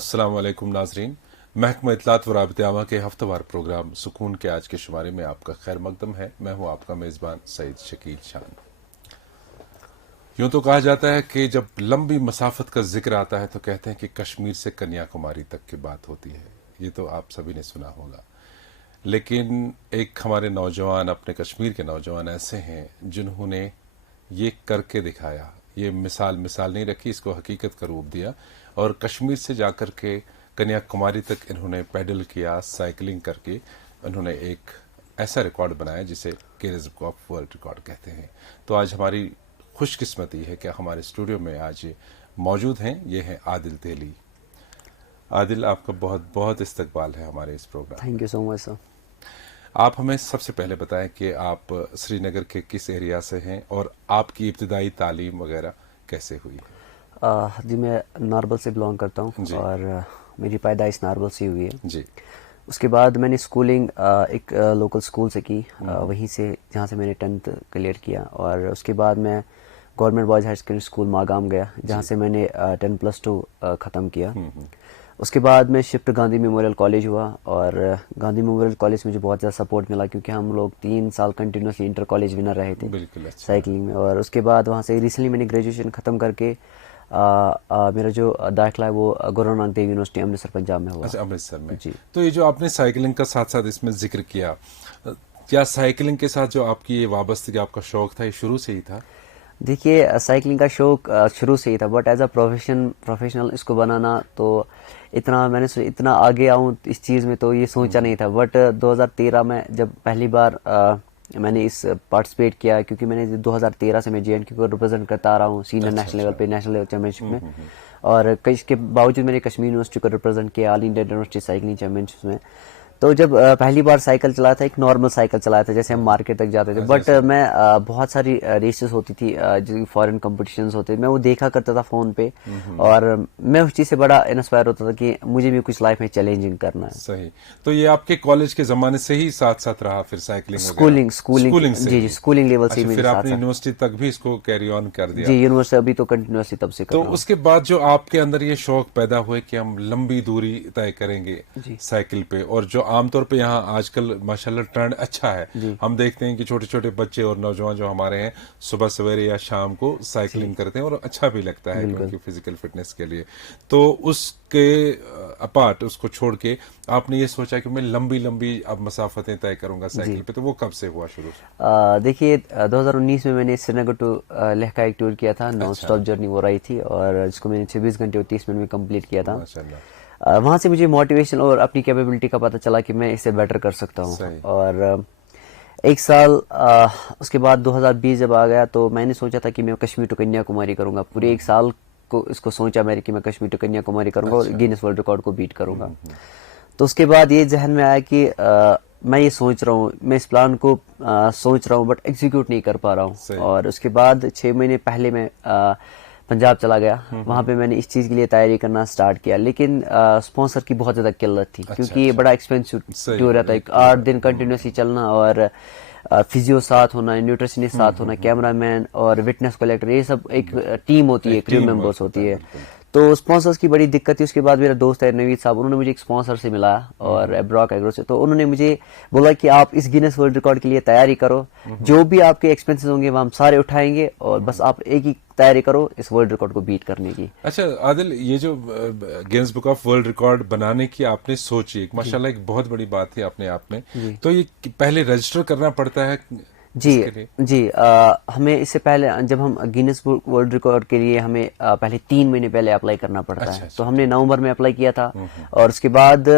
अस्सलाम वालेकुम नाजरीन, महकमा इत्तलात व राबते आमा के हफ्तेवार प्रोग्राम सुकून के आज के शुमारे में आपका खैर मकदम है। मैं हूं आपका मेज़बान सईद शकील शान। यूं तो कहा जाता है कि जब लंबी मसाफत का जिक्र आता है तो कहते हैं कि कश्मीर से कन्याकुमारी तक की बात होती है। ये तो आप सभी ने सुना होगा, लेकिन एक हमारे नौजवान, अपने कश्मीर के नौजवान ऐसे हैं जिन्होंने ये करके दिखाया। ये मिसाल नहीं रखी, इसको हकीकत का रूप दिया और कश्मीर से जाकर के कन्याकुमारी तक इन्होंने पैडल किया, साइकिलिंग करके इन्होंने एक ऐसा रिकॉर्ड बनाया जिसे Guinness book of world record कहते हैं। तो आज हमारी खुशकिस्मती है कि हमारे स्टूडियो में आज मौजूद हैं, ये हैं आदिल तेली। आदिल, आपका बहुत बहुत इस्तकबाल है हमारे इस program. Thank you so much sir. आप हमें सबसे पहले बताएं कि आप श्रीनगर के किस एरिया से हैं और आपकी इब्तिदाई तालीम वगैरह कैसे हुई है? जी, मैं नारबल से बिलोंग करता हूँ और मेरी पैदाइश नारबल से हुई है जी। उसके बाद मैंने स्कूलिंग एक लोकल स्कूल से की, वहीं से जहाँ से मैंने 10th क्लियर किया। और उसके बाद मैं government boys high secondary school Magam गया, जहाँ से मैंने 10+2 ख़त्म किया। उसके बाद मैं शिफ्ट गांधी मेमोरियल कॉलेज हुआ और गांधी मेमोरियल कॉलेज में मुझे बहुत ज़्यादा सपोर्ट मिला क्योंकि हम लोग 3 साल कंटिन्यूसली इंटर कॉलेज विनर रहे थे। बिल्कुल, अच्छा। साइकिलिंग में। और उसके बाद वहाँ से रिसेंटली मैंने ग्रेजुएशन ख़त्म करके मेरा जो दाखिला है वो गुरु नानक देव यूनिवर्सिटी अमृतसर पंजाब में हुआ। अच्छा, अमृतसर में जी। तो ये जो आपने साइकिलिंग का साथ साथ इसमें जिक्र किया, क्या साइकिलिंग के साथ जो आपकी ये वाबस्तगी, आपका शौक था, ये शुरू से ही था? देखिए, साइकिलिंग का शौक शुरू से ही था, बट एज अ प्रोफेशनल इसको बनाना तो इतना आगे आऊँ इस चीज़ में तो ये सोचा नहीं था। बट 2013 में जब पहली बार मैंने इस पार्टिसिपेट किया, क्योंकि मैंने 2013 से मैं JNK को रिप्रेजेंट करता आ रहा हूँ सीनियर नेशनल लेवल पे, नेशनल लेवल चैंपियनशिप में। और इसके बावजूद मैंने कश्मीर यूनिवर्सिटी को रिप्रेजेंट किया all India university cycling championship में। तो जब पहली बार साइकिल चलाया था, एक नॉर्मल साइकिल चलाया था जैसे हम मार्केट तक जाते थे, बट मैं बहुत सारी रेसेस होती थी जो फॉरेन कॉम्पिटिशन्स होते, मैं वो देखा करता था फोन पे और मैं उस चीज़ से बड़ा इंस्पायर होता था कि मुझे भी कुछ लाइफ में चैलेंजिंग करना है। सही। तो ये आपके कॉलेज के जमाने से ही साथ साथ रहा फिर साइकिलिंग? स्कूलिंग से जी, स्कूलिंग लेवल से फिर आपने यूनिवर्सिटी तक भी इसको कैरी ऑन कर दिया? जी, यूनिवर्सिटी अभी तो कंटिन्यूसली तब से कर तो रहा हूं। उसके बाद जो आपके अंदर ये शौक पैदा हुए कि हम लंबी दूरी तय करेंगे साइकिल पे, और जो आमतौर पे यहाँ आजकल माशाल्लाह ट्रेंड अच्छा है, हम देखते हैं कि छोटे छोटे बच्चे और नौजवान जो हमारे हैं सुबह सवेरे या शाम को साइकिलिंग करते हैं और अच्छा भी लगता है उनकी फिजिकल फिटनेस के लिए। तो उसके अपार्ट, उसको छोड़ के आपने ये सोचा कि मैं लंबी अब मसाफतें तय करूंगा साइकिल पे, तो वो कब से हुआ शुरू? देखिए, 2019 में मैंने श्रीनगर टू लेह का एक टूर किया था, नॉन स्टॉप जर्नी वो रही थी और जिसको मैंने 26 घंटे और 30 मिनट में कंप्लीट किया था। वहाँ से मुझे मोटिवेशन और अपनी कैपेबिलिटी का पता चला कि मैं इससे बेटर कर सकता हूँ। और एक साल उसके बाद 2020 जब आ गया तो मैंने सोचा था कि मैं कश्मीर टू कन्याकुमारी करूंगा। पूरे एक साल को इसको सोचा मैंने कि मैं कश्मीर टू कन्याकुमारी करूंगा और गिनीज वर्ल्ड रिकॉर्ड को बीट करूंगा। तो उसके बाद ये जहन में आया कि मैं ये सोच रहा हूँ, मैं इस प्लान को सोच रहा हूँ बट एग्जीक्यूट नहीं कर पा रहा हूँ। और उसके बाद 6 महीने पहले मैं पंजाब चला गया। वहाँ पे मैंने इस चीज़ के लिए तैयारी करना स्टार्ट किया, लेकिन स्पॉन्सर की बहुत ज़्यादा किल्लत थी। क्योंकि ये बड़ा एक्सपेंसिव टूर रहता है, 8 दिन कंटिन्यूसली चलना और फिजियो साथ होना, न्यूट्रिशनिस्ट साथ होना, कैमरामैन और विटनेस कलेक्टर, ये सब एक टीम होती है, क्रू मेंबर्स होती है। तो स्पॉन्सर्स की बड़ी दिक्कत थी। उसके बाद मेरा दोस्त है नवीद साहब, उन्होंने मुझे एक स्पॉन्सर से मिलाया और एब्रॉक एग्रो से। तो उन्होंने मुझे बोला कि आप इस गिनीज वर्ल्ड रिकॉर्ड के लिए तैयारी करो, जो भी आपके एक्सपेंसेस होंगे वो हम सारे उठाएंगे और बस आप एक ही तैयारी करो इस वर्ल्ड रिकॉर्ड को बीट करने की। अच्छा आदिल, ये जो Guinness book of world record बनाने की आपने सोची, माशाल्लाह एक बहुत बड़ी बात है अपने आप में, तो ये पहले रजिस्टर करना पड़ता है? जी, हमें इससे पहले जब हम गिनीज वर्ल्ड रिकॉर्ड के लिए हमें पहले 3 महीने पहले अप्लाई करना पड़ता है। तो हमने नवंबर में अप्लाई किया था और उसके बाद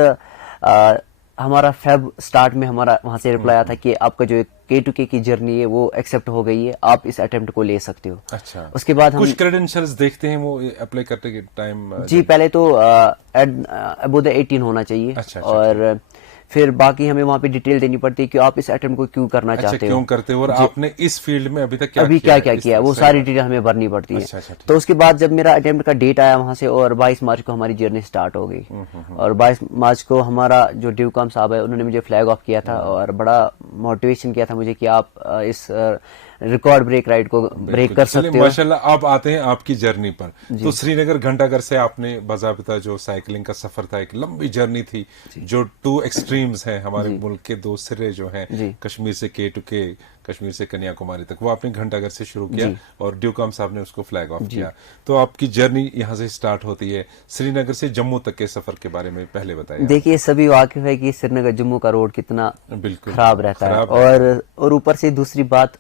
हमारा फेब स्टार्ट में हमारा वहां से रिप्लाई आया था कि आपका जो K2K की जर्नी है वो एक्सेप्ट हो गई है, आप इस अटेम्प्ट को ले सकते हो। अच्छा। उसके बाद हम कुछ क्रेडेंशियल्स देखते हैं वो अप्लाई करते के टाइम? जी, पहले तो अबव द 18 होना चाहिए। अच्छा। और फिर बाकी हमें वहाँ पे डिटेल देनी पड़ती है कि आप इस अटेम्प्ट को क्यों करना चाहते हो, क्यों करते हो और आपने इस फील्ड में अभी तक क्या किया, वो सारी डिटेल हमें भरनी पड़ती है। तो उसके बाद जब मेरा अटेम्प्ट का डेट आया वहाँ से, और 22 मार्च को हमारी जर्नी स्टार्ट हो गई। और 22 मार्च को हमारा जो ड्यूकॉम साहब है उन्होंने मुझे फ्लैग ऑफ किया था और बड़ा मोटिवेशन किया था मुझे कि आप इस रिकॉर्ड ब्रेक राइड को ब्रेक कर सकते हो। माशाल्लाह। अब आते हैं आपकी जर्नी पर। तो श्रीनगर घंटाघर से आपने बज़ाबिता जो साइकिलिंग का सफर था, एक लंबी जर्नी थी, जो 2 एक्सट्रीम्स हैं हमारे मुल्क के, 2 सिरे जो हैं, कश्मीर से के टू के, कश्मीर से कन्याकुमारी तक, वो आपने घंटाघर से शुरू किया और ड्यूकॉम साहब ने उसको फ्लैग ऑफ किया। तो आपकी जर्नी यहाँ से स्टार्ट होती है। श्रीनगर से जम्मू तक के सफर के बारे में पहले बताइए। देखिए, सभी वाकिफ है कि श्रीनगर जम्मू का रोड कितना खराब रहता है, और ऊपर से दूसरी बात,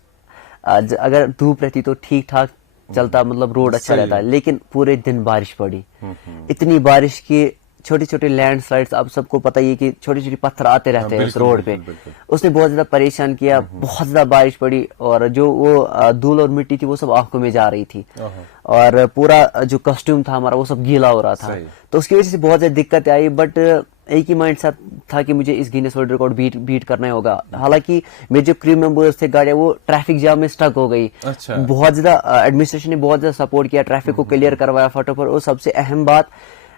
अगर धूप रहती तो ठीक ठाक चलता, मतलब रोड अच्छा रहता है, लेकिन पूरे दिन बारिश पड़ी, इतनी बारिश की छोटे छोटे लैंड स्लाइड्स, आप सबको पता ही है कि छोटे छोटे पत्थर आते रहते हैं उस रोड पे, उसने बहुत ज्यादा परेशान किया। बहुत ज्यादा बारिश पड़ी और जो वो धूल और मिट्टी थी वो सब आंखों में जा रही थी, और पूरा जो कॉस्ट्यूम था हमारा वो सब गीला हो रहा था, तो उसकी वजह से बहुत ज्यादा दिक्कत आई। बट एक ही माइंड सेट था कि मुझे इस गिनीज वर्ल्ड रिकॉर्ड बीट करना ही होगा। हालांकि मेरे जो क्रू मेंबर्स थे गाड़ियां, वो ट्रैफिक जाम में स्टक हो गई। बहुत ज्यादा एडमिनिस्ट्रेशन ने बहुत ज्यादा सपोर्ट किया, ट्रैफिक को क्लियर करवाया फटाफट। और सबसे अहम बात,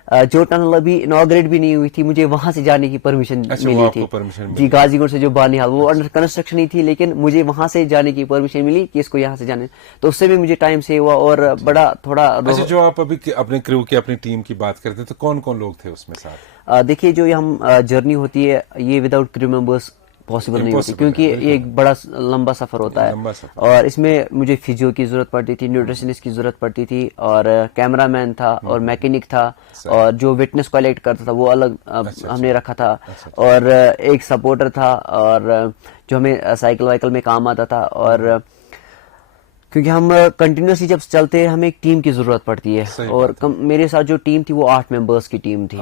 जो टनल अभी इनॉग्रेट भी नहीं हुई थी, मुझे वहां से जाने की परमिशन मिली थी जी, गाजीगुंड से जो बानीहाल, वो अंडर कंस्ट्रक्शन ही थी, लेकिन मुझे वहां से जाने की परमिशन मिली कि इसको यहाँ से जाने, तो उससे भी मुझे टाइम से हुआ और बड़ा थोड़ा। अच्छा, जो आप अभी अपने क्रू की, अपनी टीम की बात करते हैं, तो कौन कौन लोग थे उसमें साथ? देखिए, जो हम जर्नी होती है ये विदाउट क्रू मेंबर्स पॉसिबल नहीं होती, क्योंकि ये एक बड़ा लंबा सफर होता है, और इसमें मुझे फिजियो की जरूरत पड़ती थी, न्यूट्रिशनिस्ट की जरूरत पड़ती थी, और कैमरामैन था और मैकेनिक था, और जो विटनेस कलेक्ट करता था वो अलग हमने रखा था, और एक सपोर्टर था, और जो हमें साइकिल वाइकल में काम आता था। और क्योंकि हम कंटिन्यूसली जब चलते हैं हमें एक टीम की जरूरत पड़ती है, और मेरे साथ जो टीम थी वो 8 मेंबर्स की टीम थी।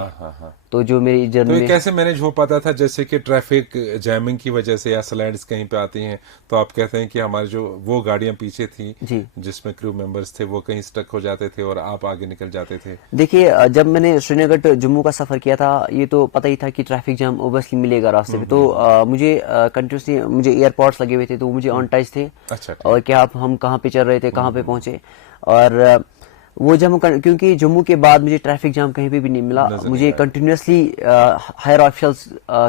तो जो मेरी जर्नी, तो ये कैसे मैनेज हो पाता था? जैसे कि ट्रैफिक जैमिंग की वजह से या स्लाइड्स कहीं पे आती हैं, तो आप कहते हैं कि हमारे जो वो गाड़ियां पीछे थी जिसमें क्रू मेंबर्स थे, वो कहीं स्टक हो जाते थे और आप आगे निकल जाते थे। देखिए, जब मैंने श्रीनगर टू जम्मू का सफर किया था, ये तो पता ही था कि ट्रैफिक जाम ओबियसली मिलेगा रास्ते पे, तो मुझे कंटिन्यूसली मुझे एयरपोर्ट्स लगे हुए थे, तो मुझे ऑन टच थे। अच्छा, और क्या हम कहाँ पे चल रहे थे, कहाँ पे पहुंचे, और वो जब क्योंकि जम्मू के बाद मुझे ट्रैफिक जाम कहीं पे भी नहीं मिला, मुझे कंटिन्यूसली हायर ऑफिशियल्स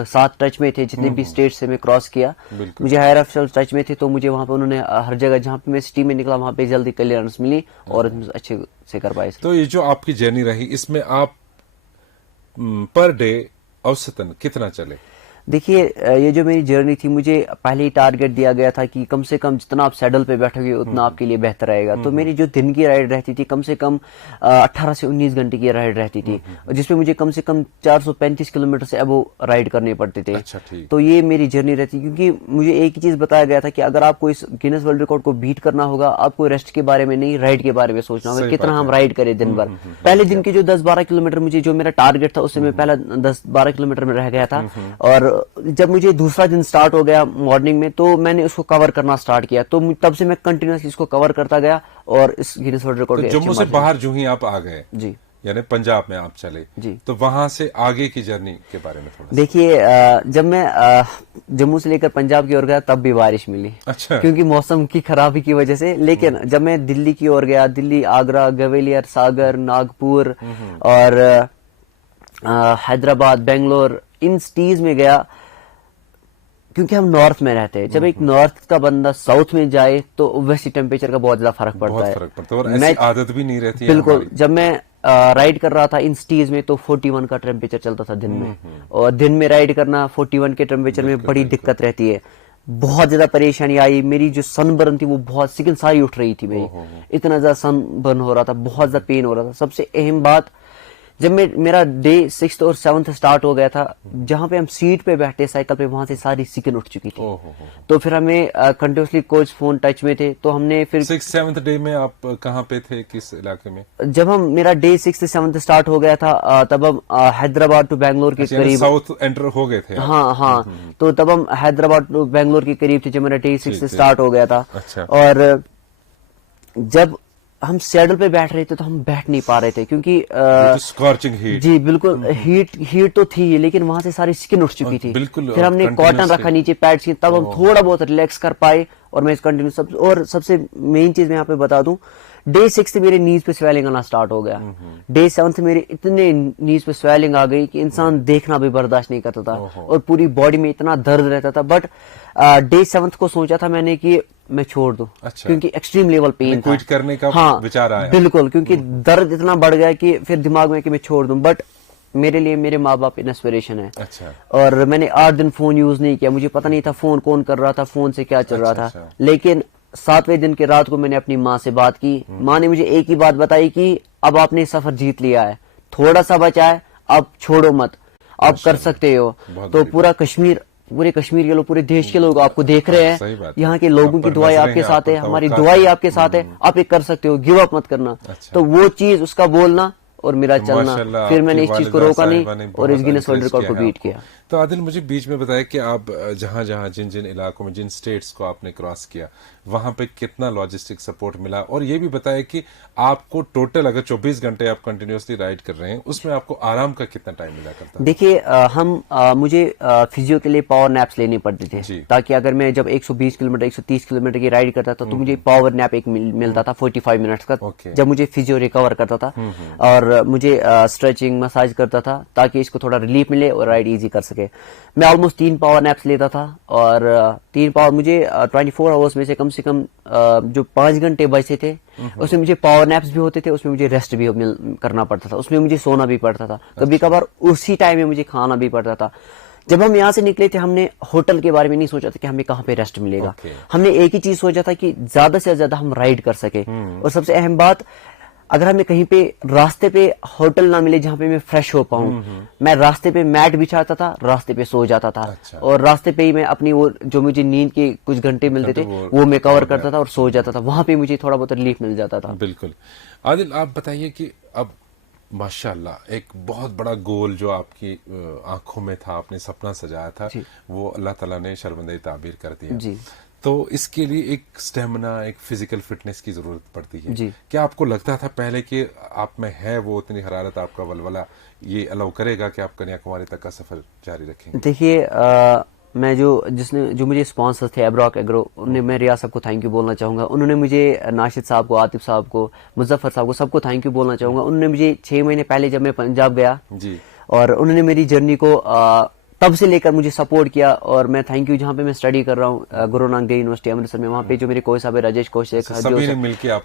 साथ टच में थे, जितने भी स्टेट से मैं क्रॉस किया, मुझे हायर ऑफिशियल्स टच में थे, तो मुझे वहां पे उन्होंने हर जगह जहां पे मैं सिटी में निकला वहां पे जल्दी क्लियरेंस मिली और अच्छे से कर पाए। तो ये जो आपकी जर्नी रही, इसमें आप पर डे औसतन कितना चले? देखिए, ये जो मेरी जर्नी थी, मुझे पहले ही टारगेट दिया गया था कि कम से कम जितना आप सैडल पे बैठोगे उतना आपके लिए बेहतर रहेगा। तो मेरी जो दिन की राइड रहती थी, कम से कम 18 से 19 घंटे की राइड रहती थी, जिसमें मुझे कम से कम 435 किलोमीटर से अबो राइड करने पड़ते थे। अच्छा, तो ये मेरी जर्नी रहती, क्योंकि मुझे एक ही चीज बताया गया था कि अगर आपको इस गिनीज वर्ल्ड रिकॉर्ड को बीट करना होगा, आपको रेस्ट के बारे में नहीं, राइड के बारे में सोचना होगा, कितना हम राइड करें दिन भर। पहले दिन के जो 10-12 किलोमीटर मुझे, जो मेरा टारगेट था, उससे मैं पहला 10-12 किलोमीटर में रह गया था, और जब मुझे दूसरा दिन स्टार्ट हो गया मॉर्निंग में, तो मैंने उसको कवर करना स्टार्ट किया, तो तब से मैं कंटिन्यूसली इसको कवर करता गया, और इस गिनीज वर्ल्ड रिकॉर्ड तो जम्मू से बाहर जो ही आप आ गए जी, यानी पंजाब में आप चले जी, तो वहां से आगे की जर्नी के बारे में थोड़ा देखिए। जब मैं जम्मू से लेकर पंजाब की ओर गया तब भी बारिश मिली। अच्छा, क्योंकि मौसम की खराबी की वजह से। लेकिन जब मैं दिल्ली की ओर गया, दिल्ली, आगरा, ग्वालियर, सागर, नागपुर और हैदराबाद, बेंगलोर, इन सिटीज में गया, क्योंकि हम नॉर्थ में रहते हैं। जब एक नॉर्थ का बंदा साउथ में जाए तो ऑब्वियसली टेम्परेचर का बहुत ज्यादा फर्क पड़ता है, और ऐसी आदत भी नहीं रहती। बिल्कुल। जब मैं राइड कर रहा था इन सिटीज में तो 41 का टेम्परेचर चलता था दिन में, और दिन में राइड करना 41 के टेम्परेचर में बड़ी दिक्कत रहती है। बहुत ज्यादा परेशानी आई। मेरी जो सनबर्न थी वो बहुत, स्किन सारी उठ रही थी मेरी, इतना ज्यादा सनबर्न हो रहा था, बहुत ज्यादा पेन हो रहा था। सबसे अहम बात, जब मेरा डे 6 और 7 स्टार्ट हो गया था, जहां पे हम सीट पे बैठे साइकिल पे, वहां से सारी स्किन उठ चुकी थी। तो फिर हमें कंटिन्यूसली कोच फोन टच में थे, तो हमने फिर 6-7 डे में आप कहाँ पे थे, किस इलाके में? जब मेरा डे 6-7 स्टार्ट हो गया था, तब हम हैदराबाद टू बेंगलोर के करीब साउथ एंटर हो गए थे। हाँ, तो तब हम हैदराबाद टू बेंगलोर के करीब थे जब मेरा डे 6 स्टार्ट हो गया था। अच्छा। और जब हम सैडल पे बैठ रहे थे तो हम बैठ नहीं पा रहे थे, क्योंकि स्कॉर्चिंग हीट। जी बिल्कुल, हीट तो थी, लेकिन वहां से सारी स्किन उठ चुकी थी। फिर हमने कॉटन रखा नीचे पैड्स की, तब हम थोड़ा बहुत रिलैक्स कर पाए, और मैं कंटिन्यू और सबसे मेन चीज मैं यहाँ पे बता दूं, डे 6 से मेरे नीज पे स्वेलिंग आना स्टार्ट हो गया। डे 7 से मेरे इतने नीज पे स्वेलिंग आ गई कि इंसान देखना भी बर्दाश्त नहीं करता था, और पूरी बॉडी में इतना दर्द रहता था। बट डे 7 को सोचा था मैंने कि میں چھوڑ دوں, اچھا. کیونکہ ایکسٹریم لیول پین تھا, کوئٹ کرنے کا ہاں وچار آیا بالکل, کیونکہ درد اتنا بڑھ گیا کہ پھر دماغ میں کہ میں چھوڑ دوں, بٹ میرے لیے میرے ماں باپ انسپریشن ہے. اچھا. اور میں نے 8 دن فون یوز نہیں کیا, مجھے پتہ نہیں تھا فون کون کر رہا تھا, فون سے کیا چل رہا تھا, لیکن 7ویں دن کے رات کو میں نے اپنی ماں سے بات کی. ماں نے مجھے ایک ہی بات بتائی کہ اب آپ نے سفر جیت لیا ہے, تھوڑا سا بچا ہے, اب چھوڑو مت, آپ کر سکتے ہو. تو پورے کشمیر کے لوگ, پورے دیش کے لوگ آپ کو دیکھ رہے ہیں, یہاں کے لوگوں کی دعائیں آپ کے ساتھ ہے, ہماری دعائیں آپ کے ساتھ ہے, آپ یہ کر سکتے ہو, گیو اپ مت کرنا. تو وہ چیز, اس کا بولنا اور میرا چلنا, پھر میں نے اس چیز کو روکا نہیں اور اس گینس ورلڈ ریکارڈ کو بیٹ کیا. تو عادل مجھے بیچ میں بتایا کہ آپ جہاں جہاں جن علاقوں میں, جن سٹیٹس کو آپ نے کراس کیا, وہاں پہ کتنا لاجسٹک سپورٹ ملا, اور یہ بھی بتایا کہ آپ کو ٹوٹل اگر 24 گھنٹے آپ کنٹینیوسلی رائڈ کر رہے ہیں, اس میں آپ کو آرام کا کتنا ٹائم ملا کرتا ہے؟ دیکھیے مجھے فزیو کے لیے پاور نیپس لینے پڑتے تھے, تاکہ اگر میں جب 120 کلومیٹر 130 کلومیٹر کی رائڈ کرتا تھا تو مجھے پاور نیپ ایک ملتا تھا 45 منٹس کا, جب مجھے فزیو ریکور کرتا تھا اور مجھے اسٹریچنگ مساج کرتا تھا تاکہ اس کو تھوڑا ریلیف ملے اور رائڈ ایزی کر سکے. میں آلموسٹ 3 پاور نیپس لیتا تھا, اور 3 پاور مجھے 24 آورس میں سے کم جو 5 گھنٹے بچتے تھے اس میں مجھے پاور نیپس بھی ہوتے تھے, اس میں مجھے ریسٹ بھی کرنا پڑتا تھا, اس میں مجھے سونا بھی پڑتا تھا, کبھی کبھار اسی ٹائم میں مجھے کھانا بھی پڑتا تھا. جب ہم یہاں سے نکلے تھے, ہم نے ہوٹل کے بارے میں نہیں سوچا تھا کہ ہمیں کہاں پہ ریسٹ ملے گا, ہم نے ایک ہی چیز سوچا تھا کہ زیادہ سے زیادہ ہم رائڈ کر سکے. اور سب سے اہم بات, اگر ہمیں کہیں پہ راستے پہ ہوٹل نہ ملے جہاں پہ میں فریش ہو پاؤں, میں راستے پہ میٹ بچھاتا تھا, راستے پہ سو جاتا تھا, اور راستے پہ ہی میں اپنی وہ جو مجھے نیند کے کچھ گھنٹے ملتے تھے وہ میں کور کرتا تھا اور سو جاتا تھا, وہاں پہ مجھے تھوڑا بہت ریلیف مل جاتا تھا. بالکل. عادل آپ بتائیے کہ اب ماشاءاللہ ایک بہت بڑا گول جو آپ کی آنکھوں میں تھا, آپ نے سپنا سجایا تھا, وہ اللہ تعالیٰ نے شرمندہ تعبیر کر دیا. جی. تو اس کے لیے ایک سٹیمنا, ایک فزیکل فٹنس کی ضرورت پڑتی ہے. جی. کیا آپ کو لگتا تھا پہلے کہ آپ میں ہے وہ اتنی حرارت, آپ کا ولولہ یہ الاؤ کرے گا کہ آپ کنیا کماری تک کا سفر جاری رکھیں گے؟ دیکھیے میں جو مجھے اسپانسر تھے ایبراک ایگرو, میں ریاض صاحب کو تھینک یو بولنا چاہوں گا. انہوں نے مجھے, ناشد صاحب کو, عاطف صاحب کو, مظفر صاحب کو, سب کو تھینک یو بولنا چاہوں گا. انہوں نے مجھے 6 مہینے پہلے جب میں پنجاب گیا, جی, اور انہوں نے میری جرنی کو تب سے لے کر مجھے سپورٹ کیا. اور میں تھینک یو, جہاں پہ میں اسٹڈی کر رہا ہوں گرو نانک دیو یونیورسٹی امرتسر میں, وہاں پہ جو میرے کوچ صاحب راجیش کوچ,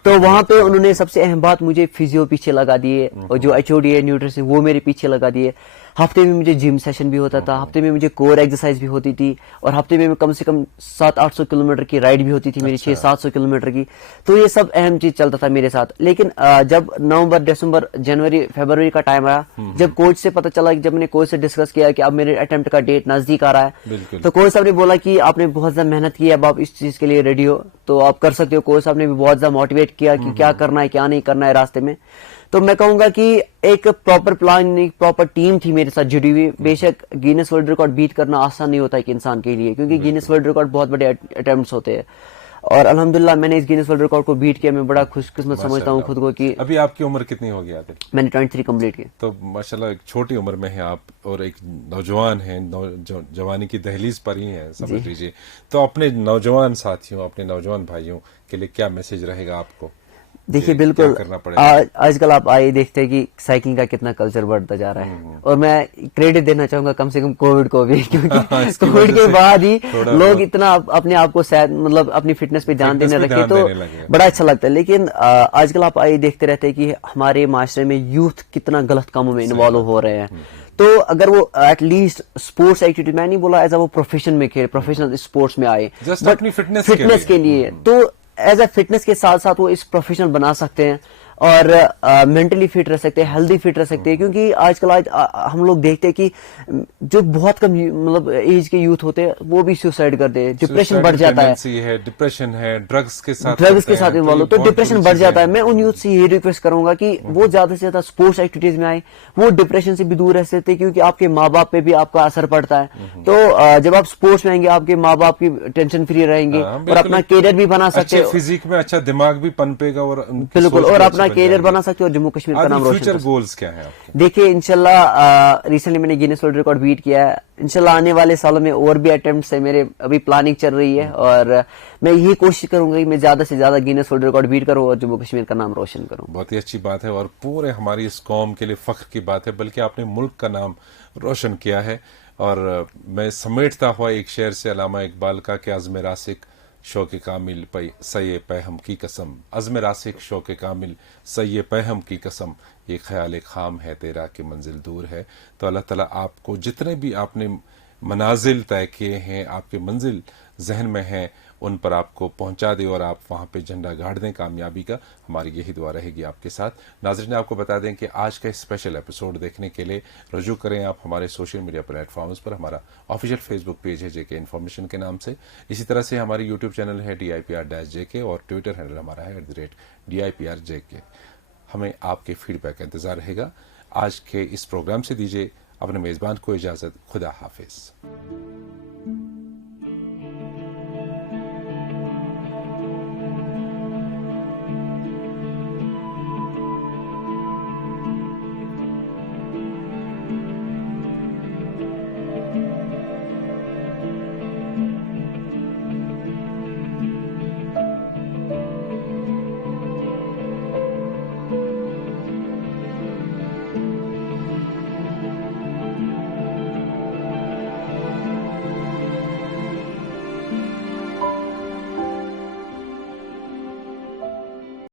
تو وہاں پہ انہوں نے سب سے اہم بات مجھے فزیو پیچھے لگا دیے, اور جو HOD ہے نیوٹریشن وہ میرے پیچھے لگا دیے. ہفتے میں مجھے جم سیشن بھی ہوتا تھا, ہفتے میں مجھے کور ایکسرسائز بھی ہوتی تھی, اور ہفتے میں کم سے کم 700-800 کلومیٹر کی رائڈ بھی ہوتی تھی میری, 600-700 کلومیٹر کی. تو یہ سب اہم چیز چلتا تھا میرے ساتھ. لیکن جب نومبر, دسمبر, جنوری, فیبروری کا ٹائم آیا, جب کوچ سے پتہ چلا, جب میں نے کوچ سے ڈسکس کیا کہ اب میرے اٹمپٹ کا ڈیٹ نزدیک آ رہا ہے, تو کوچ صاحب نے بولا کہ آپ نے بہت زیادہ محنت کی ہے, اب آپ اس چیز کے لیے ریڈی ہو تو آپ کر سکتے ہو. کوچ صاحب نے بھی بہت زیادہ موٹیویٹ کیا کہ کیا کرنا ہے کیا نہیں کرنا ہے راستے میں. تو میں کہوں گا کہ ایک پراپر پلان, ایک پراپر ٹیم تھی میرے ساتھ جڑی ہوئی. بے شک گینس ورلڈ ریکارڈ بیٹ کرنا آسان نہیں ہوتا ایک انسان کے لیے, کیونکہ گینس ورلڈ ریکارڈ بہت بڑے اٹیمپٹس ہوتے ہیں, اور الحمدللہ میں نے اس گینس ورلڈ ریکارڈ کو بیٹ کیا. میں بڑا خوش قسمت سمجھتا ہوں خود کو کہ ابھی آپ کی عمر کتنی ہو گیا؟ میں نے 23 کمپلیٹ کی. تو ماشاءاللہ ایک چھوٹی عمر میں ہیں آپ, اور ایک نوجوان ہیں, جوانی کی دہلیز پر ہی ہیں سمجھ لیجیے. تو اپنے نوجوان ساتھیوں, اپنے نوجوان بھائیوں کے لیے کیا میسج رہے گا آپ کو؟ دیکھیے بالکل آج کل آپ آئے دیکھتے ہیں کہ سائیکلنگ کا کتنا کلچر بڑھتا جا رہا ہے, اور میں کریڈٹ دینا چاہوں گا کم سے کم کووڈ کو بھی, کیونکہ کووڈ کے بعد ہی لوگ اتنا اپنے آپ کو مطلب اپنی فٹنس پہ دھیان دینے لگے, تو بڑا اچھا لگتا ہے. لیکن آج کل آپ آئے دیکھتے رہتے ہیں کہ ہمارے معاشرے میں یوتھ کتنا غلط کاموں میں انوالو ہو رہے ہیں. تو اگر وہ ایٹ لیسٹ اسپورٹس ایکٹیویٹی, میں نہیں بولا ایز اے وہ پروفیشن میں کھیلے, پروفیشنل اسپورٹس میں آئے, اپنی فٹنس کے لیے, تو ایز اے فٹنس کے ساتھ ساتھ وہ اس پروفیشنل بنا سکتے ہیں, اور مینٹلی فٹ رہ سکتے ہیں, ہیلدی فٹ رہ سکتے ہیں. کیونکہ آج کل ہم لوگ دیکھتے ہیں کہ جو بہت کم مطلب ایج کے یوتھ ہوتے ہیں وہ بھی سوسائڈ کرتے ہیں, ڈپریشن بڑھ جاتا ہے, ڈپریشن ہے, ڈرگس کے ساتھ انوالو, تو ڈپریشن بڑھ جاتا ہے. میں ان یوتھ سے یہ ریکویسٹ کروں گا کہ وہ زیادہ سے زیادہ اسپورٹس ایکٹیویٹیز میں آئے, وہ ڈپریشن سے بھی دور رہ سکتے ہیں, کیونکہ آپ کے ماں باپ پہ بھی آپ کا اثر پڑتا ہے. تو جب آپ اسپورٹس میں آئیں گے آپ کے ماں باپ کی ٹینشن فری رہیں گے, اور اپنا کیریئر بھی بنا سکتے ہیں, فزیک میں اچھا دماغ بھی پنپے گا, اور بالکل, اور اپنا کیریئر بنا سکتے اور جموں کشمیر کا نام روشن. فیوچر گولز کیا ہیں آپ کے؟ دیکھیے انشاءاللہ ریسنٹلی میں نے گینس ورلڈ ریکارڈ بیٹ کیا ہے, انشاءاللہ آنے والے سالوں میں اور بھی اٹیمپٹس ہیں میرے, ابھی پلاننگ چل رہی ہے, اور میں یہی کوشش کروں گا کہ میں زیادہ سے زیادہ گینس ورلڈ ریکارڈ بیٹ کروں اور جموں کشمیر کا نام روشن کروں. بہت ہی اچھی بات ہے, اور پورے ہماری اس قوم کے لیے فخر کی بات ہے, بلکہ آپ نے ملک کا نام روشن کیا ہے. اور میں سمیٹتا ہوا ایک شعر سے علامہ اقبال کا کہ عزم راسک शौक कामिल सये पैहम की कसम, अज़्म रासिक शौक कामिल सये पैहम की कसम, ये ख्याल खाम है तेरा कि मंजिल दूर है। तो अल्लाह ताला आपको जितने भी आपने मनाजिल तय किए हैं, आपके मंजिल जहन में हैं, उन पर आपको पहुंचा दे और आप वहां पे झंडा गाड़ दें कामयाबी का। हमारी यही दुआ रहेगी आपके साथ। नाज़रीन, आपको बता दें कि आज का स्पेशल एपिसोड देखने के लिए रुजू करें आप हमारे सोशल मीडिया प्लेटफॉर्म्स पर। हमारा ऑफिशियल फेसबुक पेज है जेके इन्फॉर्मेशन के नाम से। इसी तरह से हमारी यूट्यूब चैनल है DIPR-JK और ट्विटर हैंडल हमारा है @DIPR-JK। हमें आपके फीडबैक का इंतजार रहेगा। आज के इस प्रोग्राम से दीजिए अपने मेज़बान को इजाज़त। खुदा हाफिज।